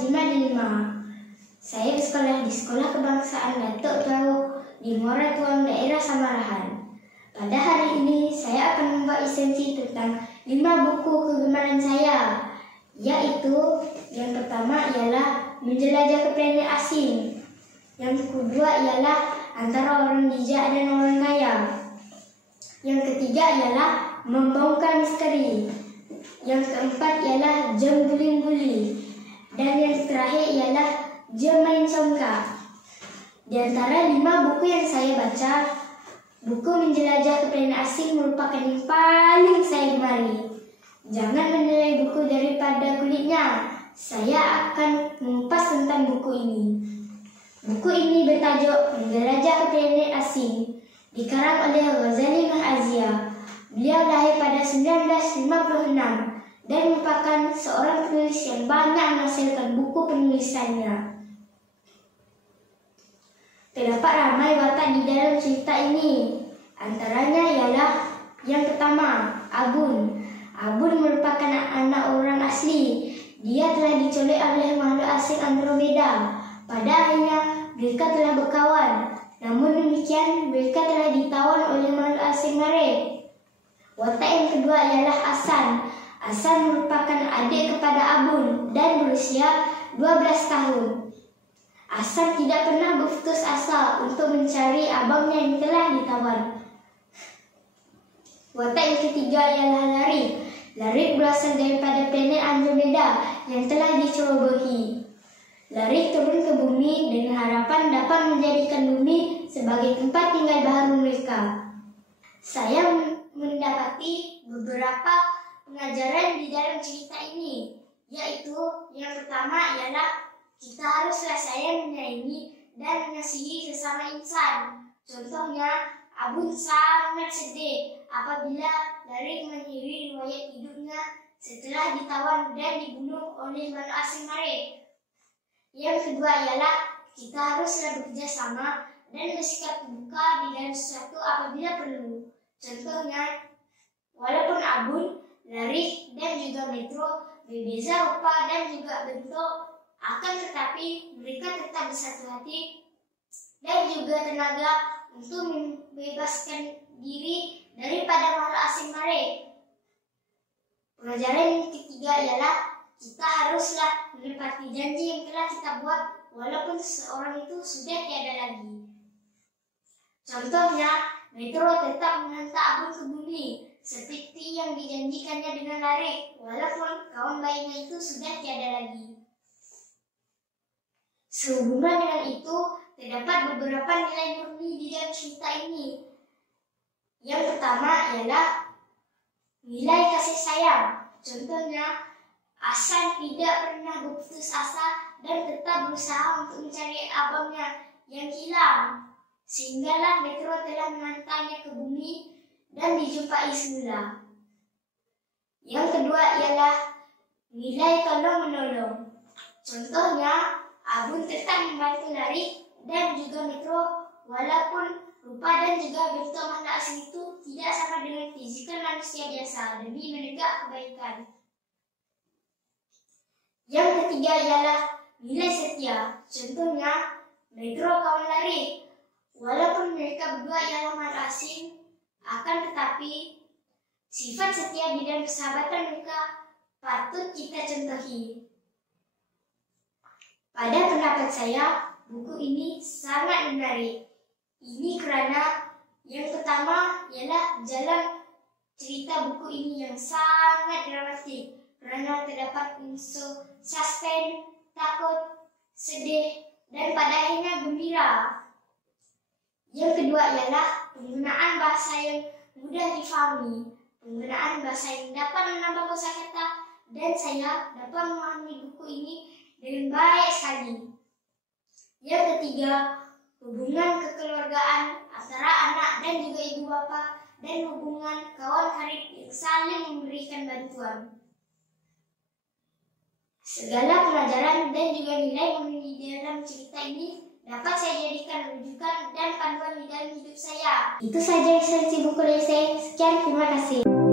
kelas 5 dan 5. Saya bersekolah di Sekolah Kebangsaan Datuk Tau di Muara Tuang, daerah Samarahan. Pada hari ini saya akan membuat esensi tentang 5 buku kegemaran saya, yaitu yang pertama ialah Menjelajah ke Planet Asing. Yang kedua ialah Antara Orang Bijak dan Orang Kaya. Yang ketiga ialah Membongkar Misteri. Yang keempat ialah Jom Guling-Guling. Dan yang terakhir ialah Jom Main Congkak. Di antara 5 buku yang saya baca, buku Menjelajah ke Planet Asing merupakan yang paling saya gemari. Jangan menilai buku daripada kulitnya. Saya akan mengupas tentang buku ini. Buku ini bertajuk Menjelajah ke Planet Asing, dikarang oleh Ghazali Mahazia. Beliau lahir pada 1956 dan merupakan seorang penulis yang banyak menghasilkan buku penulisannya. Terdapat ramai watak di dalam cerita ini. Antaranya ialah yang pertama, Abun. Abun merupakan anak orang asli. Dia telah diculik oleh makhluk asing Andromeda. Pada akhirnya mereka telah berkawan. Namun demikian mereka telah ditawan oleh makhluk asing Marek. Watak yang kedua ialah Asan. Asan merupakan adik kepada Abun dan berusia 12 tahun. Asan tidak pernah berputus asa untuk mencari abangnya yang telah ditawan. Watak yang ketiga ialah Larik. Larik berasal daripada planet Andromeda yang telah dicerobohi. Larik turun ke bumi dengan harapan dapat menjadikan bumi sebagai tempat tinggal baru mereka. Saya mendapati beberapa pengajaran di dalam cerita ini, yaitu yang pertama ialah kita haruslah sayang, menyayangi, dan mengasihi sesama insan. Contohnya, Abun sangat sedih apabila Larik mengakhiri riwayat hidupnya setelah ditawan dan dibunuh oleh makhluk asing Marek. Yang kedua ialah kita haruslah bekerja sama dan bersikap terbuka di dalam sesuatu apabila perlu. Contohnya, walaupun Abun, Larik, dan juga Metro berbeza rupa dan juga bentuk, akan tetapi mereka tetap bersatu hati dan juga tenaga untuk membebaskan diri daripada makhluk asing Marek. Pengajaran yang ketiga ialah kita haruslah menepati janji yang telah kita buat walaupun seseorang itu sudah tiada lagi. Contohnya, Metro tetap menghantar Abun ke bumi seperti yang dijanjikannya dengan Larik walaupun kawan baiknya itu sudah tiada lagi. Sehubungan dengan itu, terdapat beberapa nilai murni di dalam cerita ini. Yang pertama ialah nilai kasih sayang. Contohnya, Asan tidak pernah berputus asa dan tetap berusaha untuk mencari abangnya yang hilang. Sehinggalah Metro telah menghantarnya ke bumi dan dijumpai semula. Yang kedua ialah nilai tolong-menolong. Contohnya, Abun tetap membantu Larik dan juga Metro walaupun rupa dan juga bentuk makhluk asing itu tidak sama dengan fizikal manusia biasa demi menegak kebaikan. Yang ketiga ialah nilai setia. Contohnya, Metro kawan Larik. Walaupun mereka berdua ialah makhluk asing, akan tetapi sifat setia di dalam persahabatan mereka patut kita contohi. Pada pendapat saya, buku ini sangat menarik. Ini karena yang pertama ialah jalan cerita buku ini yang sangat dramatik. Kerana terdapat unsur suspense, takut, sedih, dan pada akhirnya gembira. Yang kedua ialah penggunaan bahasa yang mudah difahami, penggunaan bahasa yang dapat menambah kosakata, dan saya dapat memahami buku ini dengan baik sekali. Yang ketiga, hubungan kekeluargaan antara anak dan juga ibu bapa, dan hubungan kawan karib yang saling memberikan bantuan. Segala pelajaran dan juga nilai yang di dalam cerita ini dapat saya jadikan rujukan dan panduan di dalam hidup saya. Itu saja esensi buku leseng. Sekian, terima kasih.